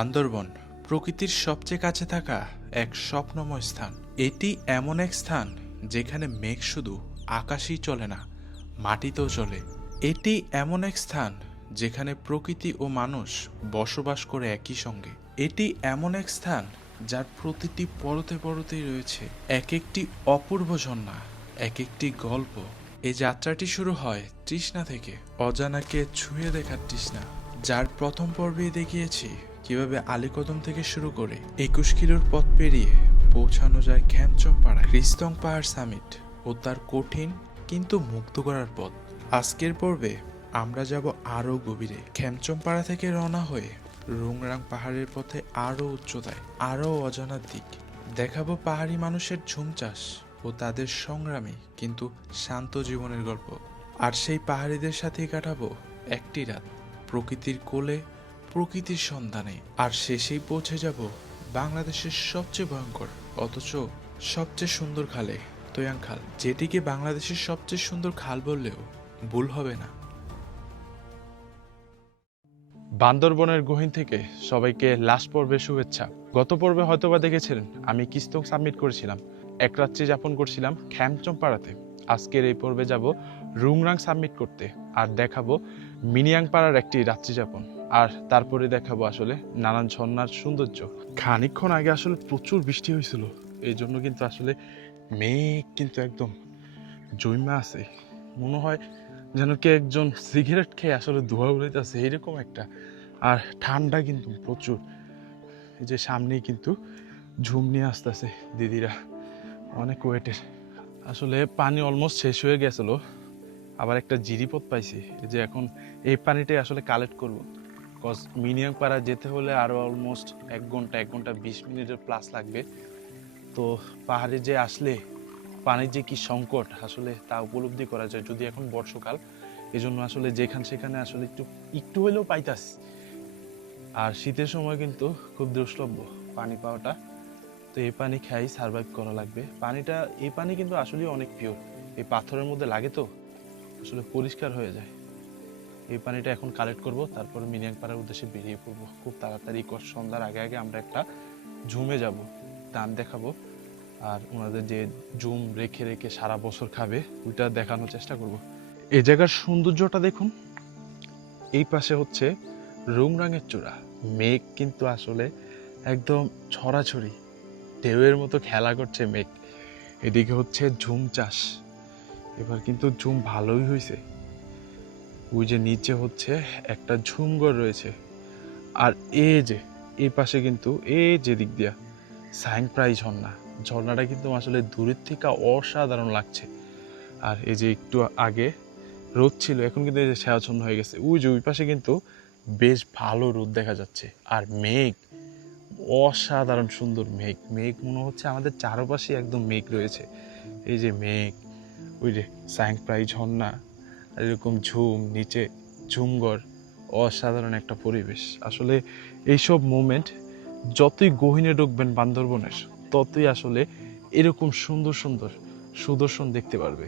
বান্দরবন, প্রকৃতির সবচেয়ে কাছে থাকা এক স্বপ্নময় স্থান। এটি এমন এক স্থান যেখানে মেঘ শুধু আকাশেই চলে না, মাটিতেও চলে। এটি এমন এক স্থান যেখানে প্রকৃতি ও মানুষ বসবাস করে একই সঙ্গে। এটি এমন এক স্থান যার প্রতিটি পরতে পরতেই রয়েছে। এক একটি অপূর্ব ঝর্ণা, এক একটি গল্প। এই যাত্রাটি শুরু হয় তৃষ্ণা থেকে। অজানাকে ছুঁয়ে দেখার তৃষ্ণা, যার প্রথম পর্বেই দেখিয়েছি কীভাবে আলীকদম থেকে শুরু করে একুশ কিলোর পথ পেরিয়ে পৌঁছানো যায় খ্যামচমপাড়া ক্রিস্তং পাহাড় সামিট ও তার কঠিন কিন্তু মুক্ত করার পথ। আজকের পর্বে আমরা যাব আরও গভীরে। খ্যামচমপাড়া থেকে রওনা হয়ে রুংরাং পাহাড়ের পথে আরও উচ্চতায়, আরও অজানার দিক। দেখাবো পাহাড়ি মানুষের ঝুম চাষ ও তাদের সংগ্রামী কিন্তু শান্ত জীবনের গল্প। আর সেই পাহাড়িদের সাথেই কাটাবো একটি রাত। প্রকৃতির কোলে প্রকৃতির সন্ধানে। আর শেষেই পৌঁছে যাব বাংলাদেশের সবচেয়ে ভয়ঙ্কর, অথচ সবচেয়ে সুন্দর খালে, তোয়াং খাল। যেটিকে বাংলাদেশের সবচেয়ে সুন্দর খাল বললেও ভুল হবে না। বান্দরবনের গহীন থেকে সবাইকে লাস্ট পর্বে শুভেচ্ছা। গত পর্বে হয়তোবা দেখেছিলেন আমি কিস্তং সাবমিট করেছিলাম। এক রাত্রি যাপন করছিলাম খ্যামচম পাড়াতে আজকের এই পর্বে যাব রুংরাং সাবমিট করতে। আর দেখাবো মিনিয়াং পাড়ার একটি রাত্রি যাপন। আর তারপরে দেখাবো আসলে নানান ঝর্ণার সৌন্দর্য। খানিকক্ষণ আগে আসলে প্রচুর বৃষ্টি হয়েছিল। এই জন্য কিন্তু আসলে মেঘ কিন্তু একদম জৈমা আছে। মনে হয় যেন কে একজন সিগারেট খেয়ে আসলে ধোয়া উড়াইতেছে এরকম একটা। আর ঠান্ডা কিন্তু প্রচুর। এই যে সামনেই কিন্তু ঝুম নিয়ে আসতেছে দিদিরা। অনেক ওয়েটের। আসলে পানি অলমোস্ট শেষ হয়ে গেছিল। আবার একটা জিরিপথ পাইছি। এই যে এখন এই পানিটাই আসলে কালেক্ট করব। কজ মিনিয়াম পাড়া যেতে হলে আরও অলমোস্ট এক ঘণ্টা এক ঘণ্টা বিশ মিনিটের প্লাস লাগবে। তো পাহাড়ে যে আসলে, পানির যে কি সংকট, আসলে তা উপলব্ধি করা যায় যদি এখন বর্ষাকাল। এই জন্য আসলে যেখান সেখানে আসলে একটু একটু হলেও পাইতাস আর শীতের সময় কিন্তু খুব দুষ্লভ্য পানি পাওয়াটা। তো এই পানি খাই সার্ভাইভ করা লাগবে। পানিটা, এই পানি কিন্তু আসলে অনেক পিওর এই পাথরের মধ্যে লাগে তো, আসলে পরিষ্কার হয়ে যায়। এই পানিটা এখন কালেক্ট করব, তারপর মিনিয়াং পাড়ার উদ্দেশ্যে বেরিয়ে পড়ব। খুব তাড়াতাড়ি সন্ধ্যার আগে আগে আমরা একটা ঝুমে যাব, দান দেখাবো। আর ওনাদের যে জুম রেখে রেখে সারা বছর খাবে, ওইটা দেখানোর চেষ্টা করব। এই জায়গার সৌন্দর্যটা দেখুন, এই পাশে হচ্ছে রুংরাঙের চূড়া। মেঘ কিন্তু আসলে একদম ছড়াছড়ি, ঢেউয়ের মতো খেলা করছে মেঘ। এদিকে হচ্ছে ঝুম চাষ। এবার কিন্তু ঝুম ভালোই হয়েছে ওই যে নিচে হচ্ছে একটা ঝুমঘর রয়েছে। আর এ যে এই পাশে কিন্তু, এ যে দিক দিয়া, সাইন প্রাই ঝর্ণা। ঝর্ণাটা কিন্তু আসলে দূরের থেকে অসাধারণ লাগছে। আর এই যে একটু আগে রোদ ছিল, এখন কিন্তু এই যে ছায়াচ্ছন্ন হয়ে গেছে। ওই যে ওই পাশে কিন্তু বেশ ভালো রোদ দেখা যাচ্ছে। আর মেঘ, অসাধারণ সুন্দর মেঘ। মেঘ মনে হচ্ছে আমাদের চারপাশে একদম মেঘ রয়েছে। এই যে মেঘ, ওই যে সাইন প্রাই ঝর্ণা। আর এরকম ঝুম, নিচে ঝুমঘর, অসাধারণ একটা পরিবেশ। আসলে এইসব মুমেন্ট যতই গহিনে ঢুকবেন বান্দরবনের, ততই আসলে এরকম সুন্দর সুন্দর সুদর্শন দেখতে পারবে।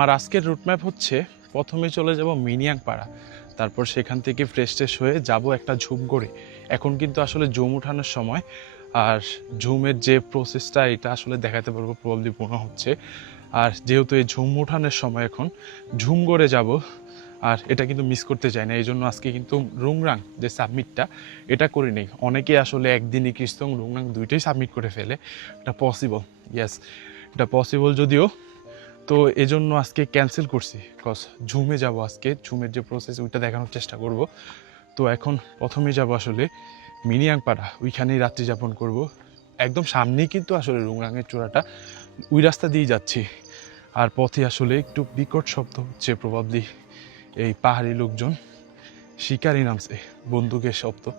আমার আজকের রুটম্যাপ হচ্ছে প্রথমে চলে যাব মিনিয়াং পাড়া তারপর সেখান থেকে ফ্রেশ ট্রেশ হয়ে যাব একটা ঝুম করে। এখন কিন্তু আসলে জুম উঠানোর সময় আর ঝুমের যে প্রসেসটা এটা আসলে দেখাতে পারব প্রবলি মনে হচ্ছে। আর যেহেতু এই ঝুম উঠানোর সময় এখন ঝুম করে যাব, আর এটা কিন্তু মিস করতে চাই না। এই জন্য আজকে কিন্তু রুংরাং যে সাবমিটটা, এটা করে নেই। অনেকে আসলে একদিনই কৃষ্ণ রুংরাং দুইটাই সাবমিট করে ফেলে। এটা পসিবল ইয়েস এটা পসিবল যদিও তো এজন্য আজকে ক্যান্সেল করছি কজ ঝুমে যাব আজকে। ঝুমের যে প্রসেস ওইটা দেখানোর চেষ্টা করব। তো এখন প্রথমে যাব আসলে মিনিয়াং পাড়া ওইখানেই রাত্রি যাপন করব। একদম সামনেই কিন্তু আসলে রুংরাঙের চূড়াটা। ওই রাস্তা দিয়ে যাচ্ছি। আর পথে আসলে একটু বিকট শব্দ হচ্ছে প্রবাবলি এই পাহাড়ি লোকজন। শিকারই নামছে, বন্দুকের শব্দ।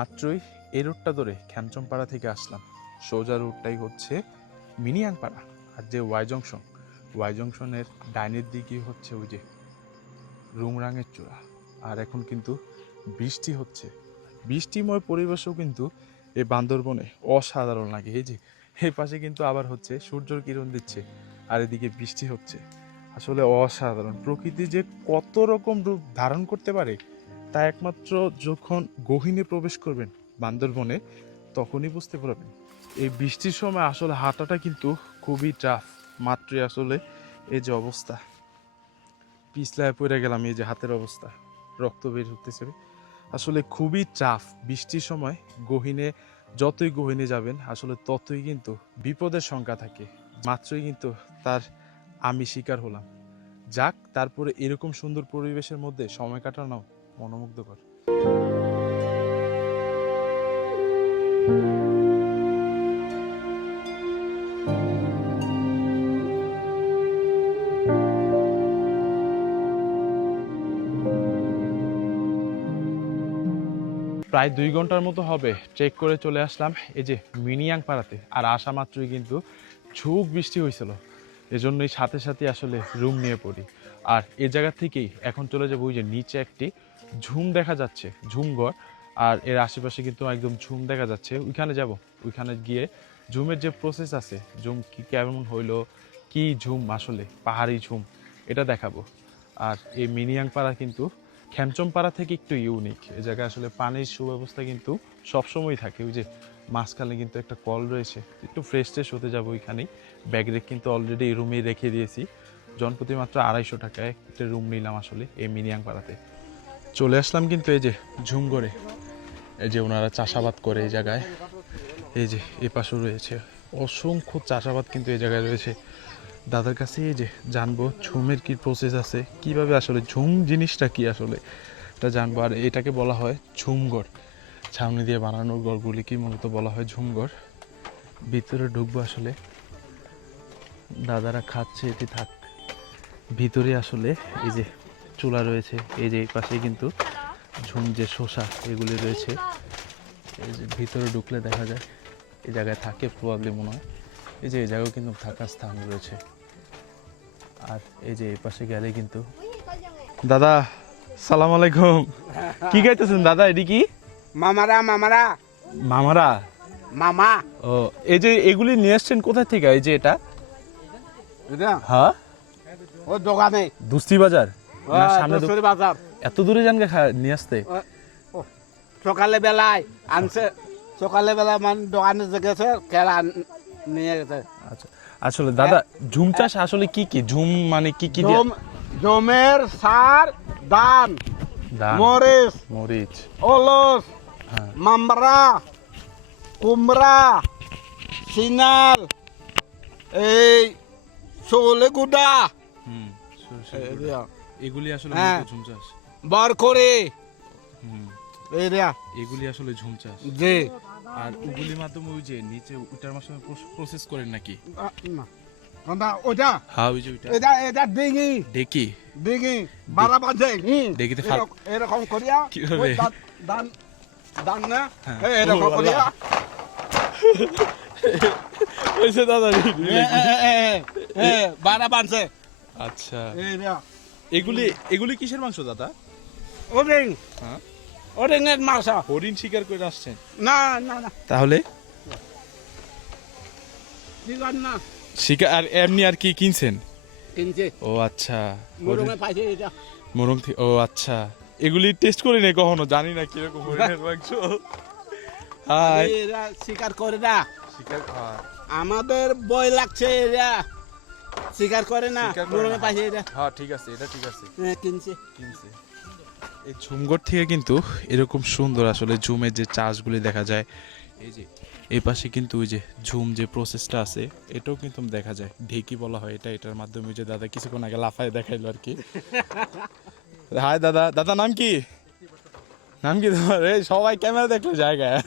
মাত্রই এই রুটটা ধরে খ্যামচমপাড়া থেকে আসলাম। সোজা রুটটাই হচ্ছে মিনিয়াংপাড়া আর যে ওয়াই জংশন। ওয়াই জংশনের ডাইনের দিকে হচ্ছে ওই যে রুংরাঙের চূড়া। আর এখন কিন্তু বৃষ্টি হচ্ছে। বৃষ্টিময় পরিবেশও কিন্তু এই বান্দরবনে অসাধারণ লাগে। এই যে, এই পাশে কিন্তু আবার হচ্ছে সূর্যর কিরণ দিচ্ছে আর এদিকে বৃষ্টি হচ্ছে। আসলে অসাধারণ। প্রকৃতি যে কত রকম রূপ ধারণ করতে পারে তা একমাত্র যখন গহীনে প্রবেশ করবেন বান্দরবনে, তখনই বুঝতে পারবেন। এই বৃষ্টির সময় আসলে হাঁটাটা কিন্তু খুবই টাফ মাত্রই আসলে এই যে অবস্থা। পিছলায় পড়ে গেলাম এই যে হাতের অবস্থা, রক্ত বের হতেছে। আসলে খুবই চাফ বৃষ্টির সময় গহীনে, যতই গহীনে যাবেন, আসলে ততই কিন্তু বিপদের সংখ্যা থাকে। মাত্রই কিন্তু তার আমি শিকার হলাম। যাক, তারপরে এরকম সুন্দর পরিবেশের মধ্যে সময় কাটানো মনোমুগ্ধকর। প্রায় দুই ঘণ্টার মতো হবে ট্রেক করে চলে আসলাম এই যে মিনিয়াং পাড়াতে। আর আসা মাত্রই কিন্তু ঝুঁক বৃষ্টি হয়েছিল। এজন্যই সাথে সাথে আসলে রুম নিয়ে পড়ি। আর এ জায়গা থেকেই এখন চলে যাব ওই যে নিচে একটি ঝুম দেখা যাচ্ছে, ঝুমঘর, আর এর আশেপাশে কিন্তু একদম ঝুম দেখা যাচ্ছে। ওইখানে যাব, ওইখানে গিয়ে ঝুমের যে প্রসেস আছে, ঝুম কি কেমন হইল, কি ঝুম আসলে, পাহাড়ি ঝুম, এটা দেখাবো। আর এই মিনিয়াং পাড়া কিন্তু খ্যামচমপাড়া থেকে একটু ইউনিক এই জায়গায় আসলে পানির সুব্যবস্থা কিন্তু সবসময় থাকে। ওই যে মাঝখানে কিন্তু একটা কল রয়েছে, একটু ফ্রেশ ট্রেশ হতে যাব ওইখানেই। ব্যাগ রেক কিন্তু অলরেডি রুমে রেখে দিয়েছি। জনপ্রতি মাত্র আড়াইশো টাকায় একটা রুম নিলাম আসলে এই মিনিয়াং পাড়াতে চলে আসলাম কিন্তু এই যে ঝুমঘরে। এই যে ওনারা চাষাবাদ করে এই জায়গায়। এই যে এ পাশেও রয়েছে। অসংখ্য চাষাবাদ কিন্তু এই জায়গায় রয়েছে। দাদার কাছে এই যে জানব ঝুমের কি প্রসেস আছে, কীভাবে আসলে ঝুম জিনিসটা কি আসলে? এটা জানব। আর এটাকে বলা হয় ঝুমঘর। ছাউনি দিয়ে বানানো ঘরগুলিকে মূলত বলা হয় ঝুমঘর? ভিতরে ঢুকবো আসলে। দাদারা খাচ্ছে, এটি থাক। ভিতরে আসলে এই যে চুলা রয়েছে এই যে এই পাশে কিন্তু ঝুম যে শসা এগুলি রয়েছে। এই যে ভিতরে ঢুকলে দেখা যায় এই জায়গায় থাকে প্রবাবলি মনে হয়। এই যে এই জায়গাও কিন্তু থাকার স্থান রয়েছে। আর এই যে এই পাশে গেলে কিন্তু দাদা সালাম আলাইকুম। কি গাইতেছেন দাদা এটি কি? মামারা মামারা। মামারা? মামা। ও এই যে এগুলি নিয়ে আসছেন কোথা থেকে? এই যে এটা? এটা? হ্যাঁ? ও দোকানে। দুস্তি বাজার? না সামনে এত দূরে যান নিয়ে আসতে? সকালে বেলায় আনছে সকালে বেলা মানে দোকানে গেছে কেলা নিয়ে গেছে। আচ্ছা আসলে দাদা ঝুম চাষ আসলে কি কি? ঝুম মানে কি কি জমের সার ধান মরিচ মরিচ। অলস হ্যাঁ। মামরা কুমড়া সিনাল এই সরষের গুঁড়া। এগুলি আসলে হ্যাঁ। ঝুম চাষ। হুম। এই এগুলি আসলে ঝুম চাষ। জি। আর ওগুলির মাধ্যমে ওই যে নিচে মাধ্যমে প্রসেস করেন নাকি? না। ওটা হ্যাঁ ওই যে ওইটা। এটা এটা ডিঙি। ডিঙি বারা বাজে। ফাল- এরকম- এরকম করিয়া। কীভাবে? ওই দান দান দান না? হ্যাঁ। এই এরকম করিয়া। দাদা এ, এ, এ, এ, এ, বারা বানছে আচ্ছা। এই এগুলি এগুলি কিসের মাংস দাদা? হ্যাঁ? মাছ হরিণ শিকার করে আসছেন? না না না। তাহলে? না। শিকার আর এমনি আর কি কিনছেন? কিনছে। ও আচ্ছা। মুরুমে পাইছে এটা। থেকে ও আচ্ছা। এগুলি টেস্ট করি নাই কখনো জানি না কীরকম হরিণের মাংস। হাই। শিকার করে না। শিকার হ্যাঁ, আমাদের বই লাগছে এরা। শিকার করে না মুরুমে পাইছে এটা। হ্যাঁ ঠিক আছে এটা ঠিক আছে। হ্যাঁ, কিনছে। কিনছে। এই ঝুমঘর থেকে কিন্তু এরকম সুন্দর আসলে ঝুমের যে চাষগুলি দেখা যায় এই যে এই পাশে কিন্তু ওই যে ঝুম যে প্রসেসটা আছে এটাও কিন্তু দেখা যায়। ঢেকি বলা হয় এটা এটার মাধ্যমে ওই যে দাদা কিছুক্ষণ আগে লাফায় দেখাইলো আর কি। হাই দাদা দাদা নাম কি? নাম কি তোমার? এই সবাই ক্যামেরা দেখল জায়গায়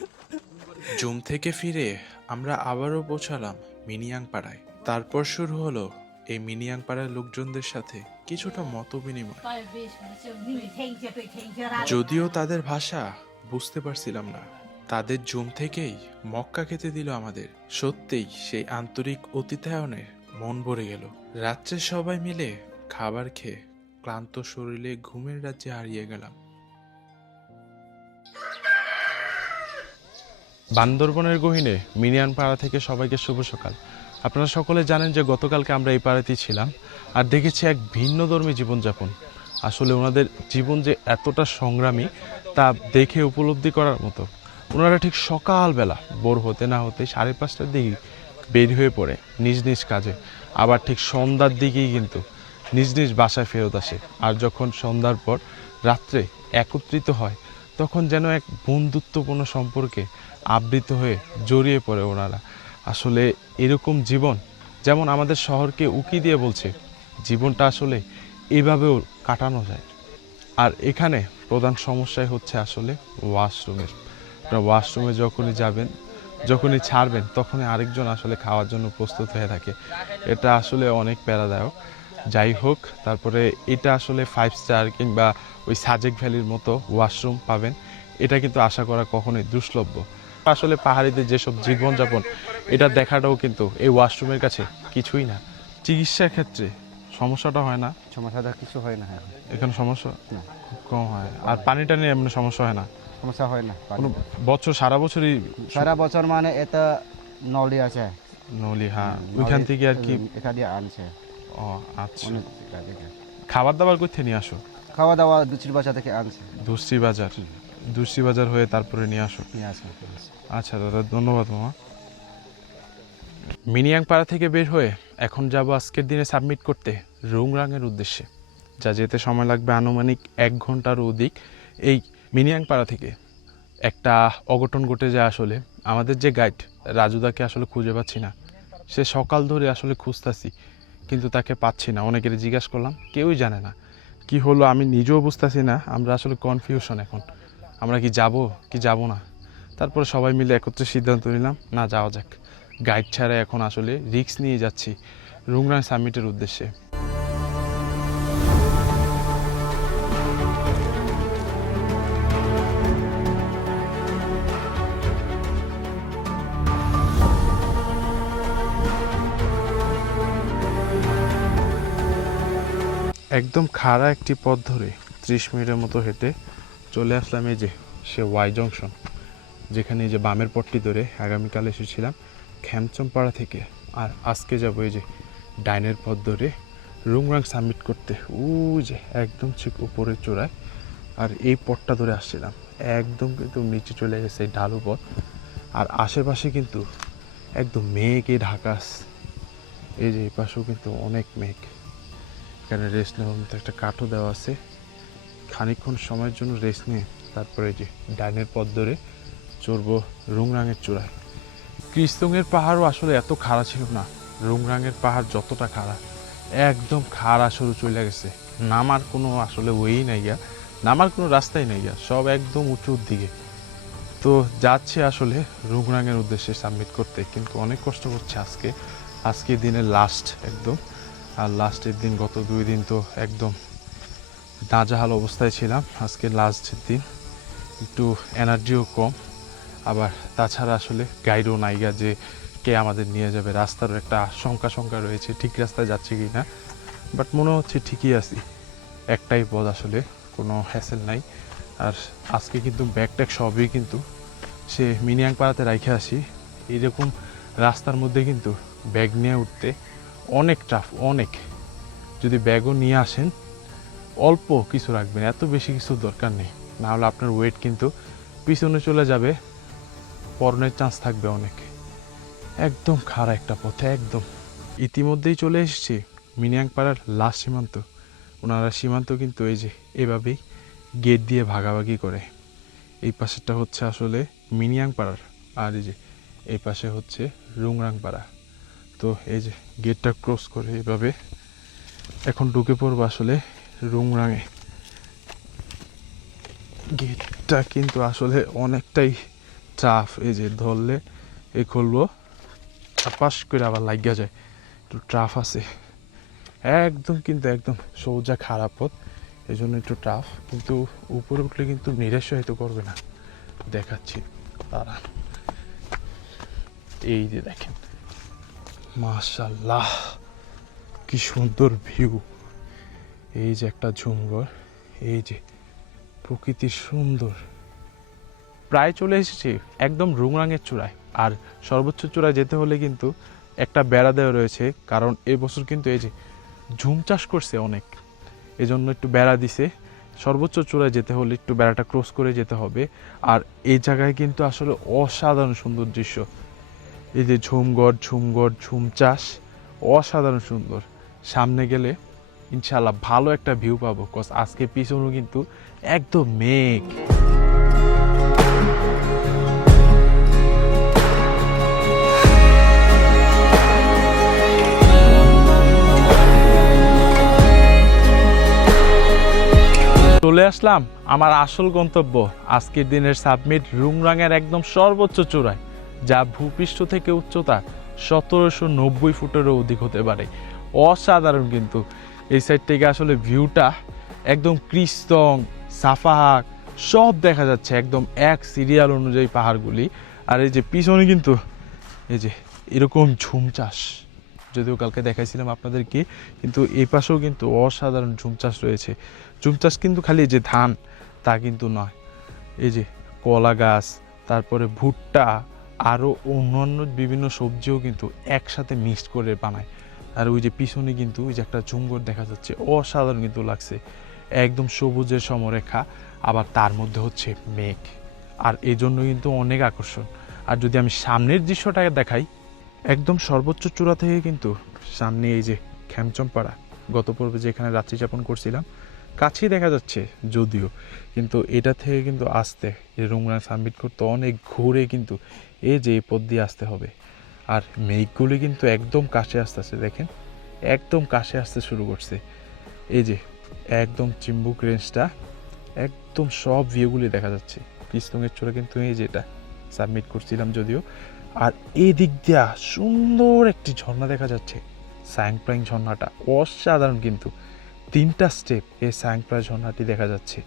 জুম থেকে ফিরে আমরা আবারও পৌঁছালাম মিনিয়াং পাড়ায় তারপর শুরু হলো এই মিনিয়াং পাড়ার লোকজনদের সাথে কিছুটা মত বিনিময় যদিও তাদের ভাষা বুঝতে পারছিলাম না, তাদের জুম থেকেই মক্কা খেতে দিল আমাদের। সত্যিই সেই আন্তরিক অতিথায়নের মন ভরে গেল। রাত্রে সবাই মিলে খাবার খেয়ে ক্লান্ত শরীরে ঘুমের রাজ্যে হারিয়ে গেলাম। বান্দরবনের গহিনে মিনিয়ান পাড়া থেকে সবাইকে শুভ সকাল। আপনারা সকলে জানেন যে গতকালকে আমরা এই পাড়াতেই ছিলাম আর দেখেছি এক ভিন্নধর্মী জীবনযাপন। আসলে ওনাদের জীবন যে এতটা সংগ্রামী তা দেখে উপলব্ধি করার মতো। ওনারা ঠিক সকালবেলা বোর হতে না হতে সাড়ে পাঁচটার দিকেই বের হয়ে পড়ে নিজ নিজ কাজে। আবার ঠিক সন্ধ্যার দিকেই কিন্তু নিজ নিজ বাসায় ফেরত আসে। আর যখন সন্ধ্যার পর রাত্রে একত্রিত হয়, তখন যেন এক বন্ধুত্বপূর্ণ সম্পর্কে আবৃত হয়ে জড়িয়ে পড়ে ওনারা। আসলে এরকম জীবন যেমন আমাদের শহরকে উকি দিয়ে বলছে, জীবনটা আসলে এভাবেও কাটানো যায়। আর এখানে প্রধান সমস্যাই হচ্ছে আসলে ওয়াশরুমের। ওয়াশরুমে যখনই যাবেন, যখনই ছাড়বেন, তখনই আরেকজন আসলে খাওয়ার জন্য প্রস্তুত হয়ে থাকে। এটা আসলে অনেক প্যারাদায়ক। যাই হোক, তারপরে এটা আসলে ফাইভ স্টার কিংবা ওই সাজেক ভ্যালির মতো ওয়াশরুম পাবেন। এটা কিন্তু আশা করা কখনোই দুষ্লভ্য আসলে পাহাড়িদের যেসব জীবনযাপন এটা দেখাটাও কিন্তু এই ওয়াশরুমের কাছে কিছুই না। চিকিৎসার ক্ষেত্রে সমস্যাটা হয় না। সমস্যাটা কিছু হয় না এখানে। সমস্যা? খুব কম হয়। আর পানিটা নিয়ে এমনি সমস্যা হয় না? সমস্যা হয় না কোনো বছর সারা বছরই সারা বছর মানে এটা নলি আছে। নলি হ্যাঁ। ওইখান থেকে আর কি? এখান দিয়ে আনছে। ও আচ্ছা। খাবার দাবার কোথা নিয়ে আসো? খাওয়া দাওয়া দুচির বাসা থেকে আনছে। দুসরি বাজার। দুসরি বাজার হয়ে তারপরে নিয়ে আসো নিয়ে আসে। আচ্ছা দাদা, ধন্যবাদ মামা। মিনিয়াং পাড়া থেকে বের হয়ে এখন যাব আজকের দিনে সাবমিট করতে রুংরাংয়ের উদ্দেশ্যে। যা যেতে সময় লাগবে আনুমানিক এক ঘণ্টার অধিক এই মিনিয়াং পাড়া থেকে। একটা অঘটন ঘটে যায় আসলে। আমাদের যে গাইড, রাজুদাকে আসলে খুঁজে পাচ্ছি না। সে সকাল ধরে আসলে খুঁজতাছি, কিন্তু তাকে পাচ্ছি না। অনেকের জিজ্ঞাসা করলাম, কেউই জানে না। কি হলো আমি নিজেও বুঝতেছি না, আমরা আসলে কনফিউশন এখন। আমরা কি যাব কি যাব না? তারপরে সবাই মিলে একত্রে সিদ্ধান্ত নিলাম, না যাওয়া যাক। গাইড ছাড়া এখন আসলে রিস্ক নিয়ে যাচ্ছি রুংরাং সামিটের উদ্দেশ্যে। একদম খাড়া একটি পথ ধরে ত্রিশ মিনিটের মতো হেঁটে চলে আসলাম এই যে, সে ওয়াই জংশন যেখানে এই যে বামের পট্টি ধরে আগামীকাল এসেছিলাম, খ্যামচমপাড়া থেকে। আর আজকে যাব এই যে ডাইনের পথ ধরে রুংরাং সাবমিট করতে। ও যে, একদম ঠিক উপরের চূড়ায়। আর এই পথটা ধরে আসছিলাম। একদম কিন্তু নিচে চলে গেছে এই ঢালু পথ। আর আশেপাশে কিন্তু একদম মেঘে ঢাকাস। এই যে এই পাশেও কিন্তু অনেক মেঘ। এখানে রেস্ট নেওয়ার মতো একটা কাঠও দেওয়া আছে। খানিকক্ষণ সময়ের জন্য রেস্ট নিয়ে তারপরে যে ডাইনের পথ ধরে চড়বো রুংরাঙের চূড়ায়। কৃষ্ণের পাহাড়ও আসলে এত খাড়া ছিল না। রুংরাঙের পাহাড় যতটা খাড়া, একদম খাড়া সরু চলে গেছে। নামার কোনো আসলে ওয়েই নাই গিয়া, নামার কোনো রাস্তাই নাই গিয়া, সব একদম উঁচুর দিকে। তো যাচ্ছে আসলে রুংরাঙের উদ্দেশ্যে সাবমিট করতে, কিন্তু অনেক কষ্ট করছে আজকে। আজকে দিনের লাস্ট একদম। আর লাস্টের দিন, গত দুই দিন তো একদম নাজাহাল অবস্থায় ছিলাম। আজকে লাস্টের দিন, একটু এনার্জিও কম। আবার তাছাড়া আসলে গাইডও নাইগা যে কে আমাদের নিয়ে যাবে। রাস্তারও একটা শঙ্কা শঙ্কা রয়েছে, ঠিক রাস্তায় যাচ্ছে কি না? বাট মনে হচ্ছে ঠিকই আছি। একটাই পথ আসলে, কোনো হ্যাসেল নাই। আর আজকে কিন্তু ব্যাগ ট্যাগ সবই কিন্তু সে মিনিয়াং পাড়াতে রাইখে আসি। এরকম রাস্তার মধ্যে কিন্তু ব্যাগ নিয়ে উঠতে অনেক টাফ অনেক। যদি ব্যাগও নিয়ে আসেন, অল্প কিছু রাখবেন, এত বেশি কিছু দরকার নেই। না হলে আপনার ওয়েট কিন্তু পিছনে চলে যাবে। পরনের চান্স থাকবে অনেক। একদম খাড়া একটা পথে, একদম। ইতিমধ্যেই চলে এসেছি মিনিয়াং পাড়ার লাস্ট সীমান্ত। ওনারা সীমান্ত কিন্তু এই যে, এভাবেই গেট দিয়ে ভাগাভাগি করে। এই পাশেরটা হচ্ছে আসলে মিনিয়াং পাড়ার আর এই যে, এই পাশে হচ্ছে রুংরাং পাড়া তো এই যে, গেটটা ক্রস করে এভাবে এখন ঢুকে পড়ব আসলে রুংরাঙে। গেটটা কিন্তু আসলে অনেকটাই চাপ, এই যে ধরলে এ খুলবো। চাপাস করে আবার লাগিয়া যায়। একটু ট্রাফ আছে। একদম কিন্তু একদম সোজা খারাপ পথ। এই জন্য একটু টাফ কিন্তু উপরে উঠলে কিন্তু নিরাশায়িত করবে না। দেখাচ্ছি। তারা এই যে দেখেন। মাশাল্লাহ কি সুন্দর ভিউ এই যে একটা ঝুমঘর। এই যে প্রকৃতির সুন্দর প্রায় চলে এসেছি একদম রুংরাঙের চূড়ায়। আর সর্বোচ্চ চূড়ায় যেতে হলে কিন্তু একটা বেড়া দেওয়া রয়েছে, কারণ এই বছর কিন্তু এই যে ঝুম চাষ করছে অনেক, এজন্য একটু বেড়া দিছে। সর্বোচ্চ চূড়ায় যেতে হলে একটু বেড়াটা ক্রস করে যেতে হবে। আর এই জায়গায় কিন্তু আসলে অসাধারণ সুন্দর দৃশ্য। এই যে ঝুমগড় ঝুমগড় ঝুম চাষ, অসাধারণ সুন্দর। সামনে গেলে ইনশাল্লাহ ভালো একটা ভিউ পাবো কজ আজকে পিছনেও কিন্তু একদম মেঘ। চলে আসলাম আমার আসল গন্তব্য, আজকের দিনের সাবমিট রুংরাঙের একদম সর্বোচ্চ চূড়ায়, যা ভূপৃষ্ঠ থেকে উচ্চতা সতেরোশো নব্বই ফুটেরও অধিক হতে পারে। অসাধারণ কিন্তু। এই সাইড থেকে আসলে ভিউটা একদম ক্রিস্তং সাফাহাক, সব দেখা যাচ্ছে একদম এক সিরিয়াল অনুযায়ী পাহাড়গুলি। আর এই যে পিছনে কিন্তু, এই যে এরকম ঝুম চাষ। যদিও কালকে দেখাইছিলাম আপনাদেরকে, কিন্তু এই পাশেও কিন্তু অসাধারণ ঝুম চাষ রয়েছে। ঝুম চাষ কিন্তু খালি যে ধান, তা কিন্তু নয়। এই যে কলা গাছ, তারপরে ভুট্টা আরও অন্যান্য বিভিন্ন সবজিও কিন্তু একসাথে মিক্সড করে বানায়। আর ওই যে পিছনে কিন্তু ওই যে একটা ঝুমঘর দেখা যাচ্ছে, অসাধারণ কিন্তু লাগছে। একদম সবুজের সমরেখা, আবার তার মধ্যে হচ্ছে মেঘ। আর এই জন্য কিন্তু অনেক আকর্ষণ। আর যদি আমি সামনের দৃশ্যটাকে দেখাই একদম সর্বোচ্চ চূড়া থেকে কিন্তু সামনে এই যে খ্যামচমপাড়া, গত পর্বে যেখানে রাত্রি যাপন করছিলাম, কাছেই দেখা যাচ্ছে যদিও, কিন্তু এটা থেকে কিন্তু আসতে এই রুমরান সাবমিট করতে অনেক ঘুরে কিন্তু এই যে পথ দিয়ে আসতে হবে। আর মেঘগুলি কিন্তু একদম কাছে আসতেছে, দেখেন, একদম কাছে আসতে শুরু করছে। এই যে একদম চিম্বুক রেঞ্জটা, একদম সব ভিউগুলি দেখা যাচ্ছে। কৃষ্ণের চূড়া কিন্তু এই যে এটা, সাবমিট করছিলাম যদিও। আর এই দিক দিয়া সুন্দর একটি ঝর্ণা দেখা যাচ্ছে, স্যাংপ্রাইং ঝর্ণাটা। অসাধারণ কিন্তু। তিনটা স্টেপ এই স্যাংপ্রাই ঝর্ণাটি দেখা যাচ্ছে।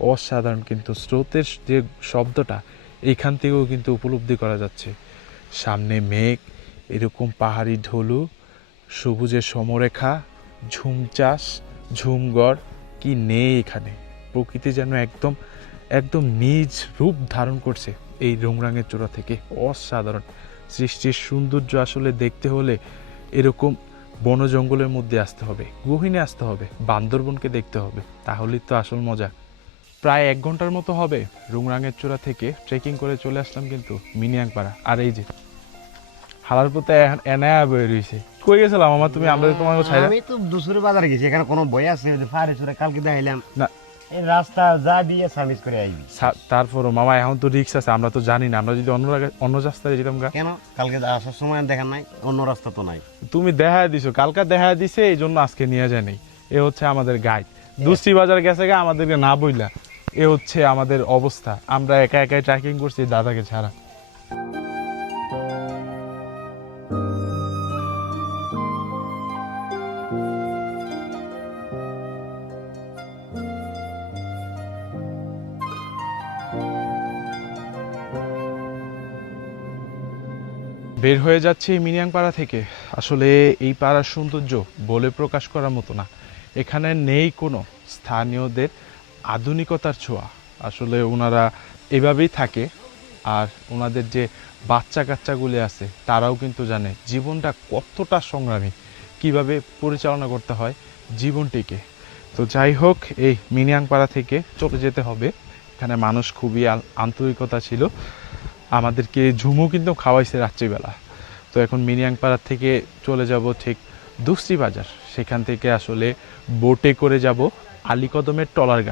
অসাধারণ কিন্তু। স্রোতের যে শব্দটা, এখান থেকেও কিন্তু উপলব্ধি করা যাচ্ছে। সামনে মেঘ, এরকম পাহাড়ি ঢলু, সবুজের সমরেখা, ঝুম চাষ ঝুমগড় কি নেই এখানে। প্রকৃতি যেন একদম একদম নিজ রূপ ধারণ করছে। এই রোংরাঙের চূড়া থেকে অসাধারণ সৃষ্টির সৌন্দর্য আসলে দেখতে হলে এরকম বন জঙ্গলের মধ্যে আসতে হবে গহিনে আসতে হবে বান্দরবনকে দেখতে হবে তাহলেই তো আসল মজা। প্রায় এক ঘণ্টার মতো হবে রুংরাঙের চূড়া থেকে ট্রেকিং করে চলে আসলাম কিন্তু মিনিয়াংপাড়া। আর এই যে হালার পথে এনায়া বয়ে রয়েছে কই গেছিলাম? আমার তুমি আমরা তোমাকে ছাইরা আমি তো দুসুর বাজারে গেছি এখানে কোনো বই আছে? ফারে সুরে কালকে দেখাইলাম। না। এই রাস্তা যা দিয়ে সার্ভিস করে আইবি। তারপরও মামা এখন তো রিক্স আছে আমরা তো জানি না। আমরা যদি অন্য অন্য রাস্তায় যেতাম গা। কেন? কালকে আসার সময় দেখার নাই অন্য রাস্তা তো নাই। তুমি দেখা দিছো কালকা দেখা দিছে এই জন্য আজকে নিয়ে যায় নেই এ হচ্ছে আমাদের গাইড দুশ্রী বাজার গেছে গা আমাদেরকে না বইলা। এ হচ্ছে আমাদের অবস্থা। আমরা একা একাই ট্রেকিং করছি দাদাকে ছাড়া। বের হয়ে যাচ্ছে এই মিনিয়াং পাড়া থেকে। আসলে এই পাড়ার সৌন্দর্য বলে প্রকাশ করার মতো না। এখানে নেই কোনো স্থানীয়দের আধুনিকতার ছোঁয়া। আসলে ওনারা এভাবেই থাকে আর ওনাদের যে বাচ্চা কাচ্চাগুলি আছে, তারাও কিন্তু জানে জীবনটা কতটা সংগ্রামী, কীভাবে পরিচালনা করতে হয় জীবনটিকে। তো যাই হোক, এই মিনিয়াং পাড়া থেকে চলে যেতে হবে। এখানে মানুষ খুবই আন্তরিকতা ছিল। আমাদেরকে ঝুমু কিন্তু খাওয়াইছে রাত্রিবেলা। তো এখন মিনিয়াংপাড়ার থেকে চলে যাব ঠিক দুশ্রী বাজার সেখান থেকে আসলে বোটে করে যাব আলিকদমের টলার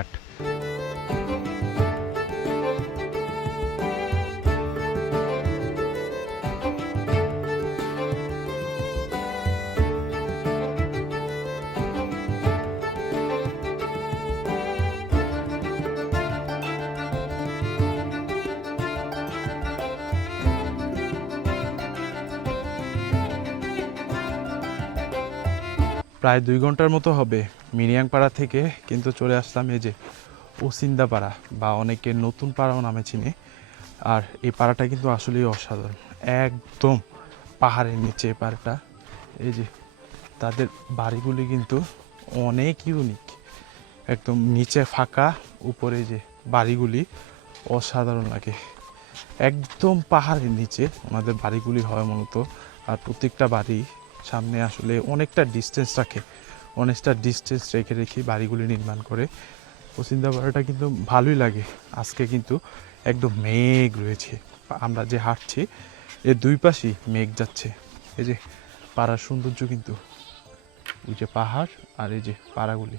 প্রায় দুই ঘণ্টার মতো হবে মিনিয়াংপাড়া থেকে কিন্তু চলে আসলাম এই যে ওসিন্দাপাড়া, বা অনেকে নতুন পাড়াও নামে চিনে। আর এই পাড়াটা কিন্তু আসলেই অসাধারণ। একদম পাহাড়ের নিচে এই পাড়াটা। এই যে তাদের বাড়িগুলি কিন্তু অনেক ইউনিক। একদম নিচে ফাঁকা, উপরে যে বাড়িগুলি অসাধারণ লাগে। একদম পাহাড়ের নিচে ওনাদের বাড়িগুলি হয় মূলত। আর প্রত্যেকটা বাড়ি সামনে আসলে অনেকটা ডিস্টেন্স রাখে অনেকটা ডিস্টেন্স রেখে রেখে বাড়িগুলি নির্মাণ করে। পশ্চিন্দা পাড়াটা কিন্তু ভালোই লাগে। আজকে কিন্তু একদম মেঘ রয়েছে। আমরা যে হাঁটছি এর দুই পাশেই মেঘ যাচ্ছে। এই যে পাড়ার সৌন্দর্য কিন্তু। ওই যে পাহাড় আর এই যে পাড়াগুলি।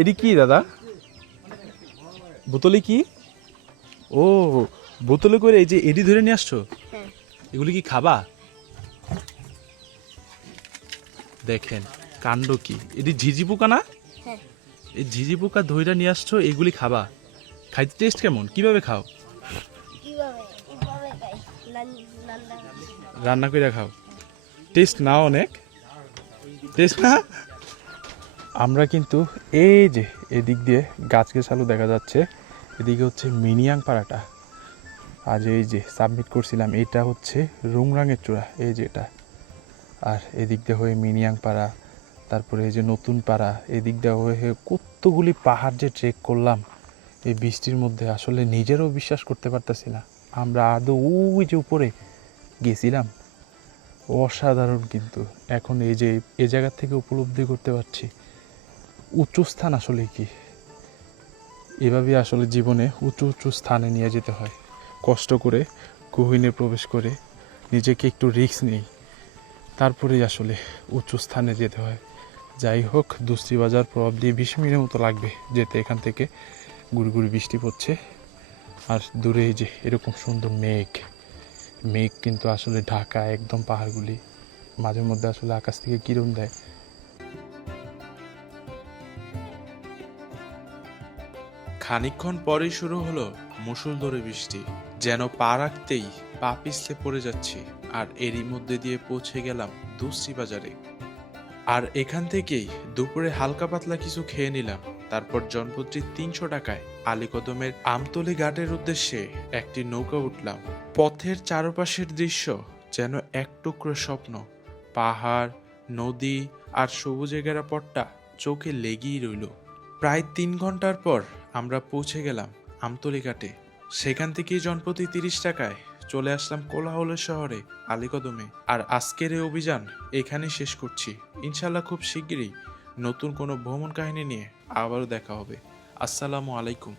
এটি কি দাদা? বোতলে কি? ও বোতলে করে এই যে এডি ধরে নিয়ে আসছো? এগুলি কি খাবা? দেখেন কাণ্ড কি? এটি ঝিঝি পোকা না? হ্যাঁ। এই ঝিঝি পোকা ধইরা নিয়ে আসছো এগুলি খাবা। খাইতে টেস্ট কেমন? কীভাবে খাও? রান্না করে খাও। টেস্ট না অনেক? টেস্ট না? আমরা কিন্তু এই যে এদিক দিয়ে গাছ গেছালু দেখা যাচ্ছে এদিকে হচ্ছে মিনিয়াং পাড়াটা। আজ এই যে সাবমিট করছিলাম এটা হচ্ছে রুংরাঙের চূড়া এই যে এটা। আর এদিক দিয়ে হয়ে মিনিয়াং পাড়া, তারপরে এই যে নতুন পাড়া, এদিক দিয়ে হয়ে হয়ে কতগুলি পাহাড় যে ট্রেক করলাম, এই বৃষ্টির মধ্যে আসলে নিজেরও বিশ্বাস করতে পারতেছি না। আমরা আদৌ ওই যে উপরে গেছিলাম, অসাধারণ কিন্তু। এখন এই যে এ জায়গা থেকে উপলব্ধি করতে পারছি, উঁচু স্থান আসলে কি? এভাবে আসলে জীবনে উঁচু উঁচু স্থানে নিয়ে যেতে হয়। কষ্ট করে গহীনে প্রবেশ করে নিজেকে একটু রিস্ক নেই। তারপরেই আসলে উঁচু স্থানে যেতে হয়। যাই হোক দুশ্রী বাজার প্রবাবলি বিশ মিনিটের মতো লাগবে যেতে এখান থেকে। গুড়ি গুড়ি বৃষ্টি পড়ছে। আর দূরে যে এরকম সুন্দর মেঘ। মেঘ কিন্তু আসলে ঢাকা একদম পাহাড়গুলি। মাঝে মধ্যে আসলে আকাশ থেকে কিরণ দেয়। খানিকক্ষণ পরেই শুরু হলো মুসুলধরে বৃষ্টি। যেন পা রাখতেই পা পিছলে পড়ে যাচ্ছি, আর এরই মধ্যে দিয়ে পৌঁছে গেলাম দুশ্রী বাজারে। আর এখান থেকেই দুপুরে হালকা পাতলা কিছু খেয়ে নিলাম। তারপর জনপত্রী তিনশো টাকায় আলীকদমের আমতলি ঘাটের উদ্দেশ্যে একটি নৌকা উঠলাম। পথের চারপাশের দৃশ্য যেন এক টুকরো স্বপ্ন। পাহাড়, নদী আর সবুজে ঘেরা পট্টা চোখে লেগেই রইল। প্রায় তিন ঘণ্টার পর আমরা পৌঁছে গেলাম আমতলি ঘাটে। সেখান থেকেই জনপতি তিরিশ টাকায় চলে আসলাম কোলাহলের শহরে, আলিকদমে। আর আজকের এই অভিযান এখানেই শেষ করছি। ইনশাল্লাহ খুব শিগগিরই নতুন কোনো ভ্রমণ কাহিনী নিয়ে আবারও দেখা হবে। আসসালামু আলাইকুম।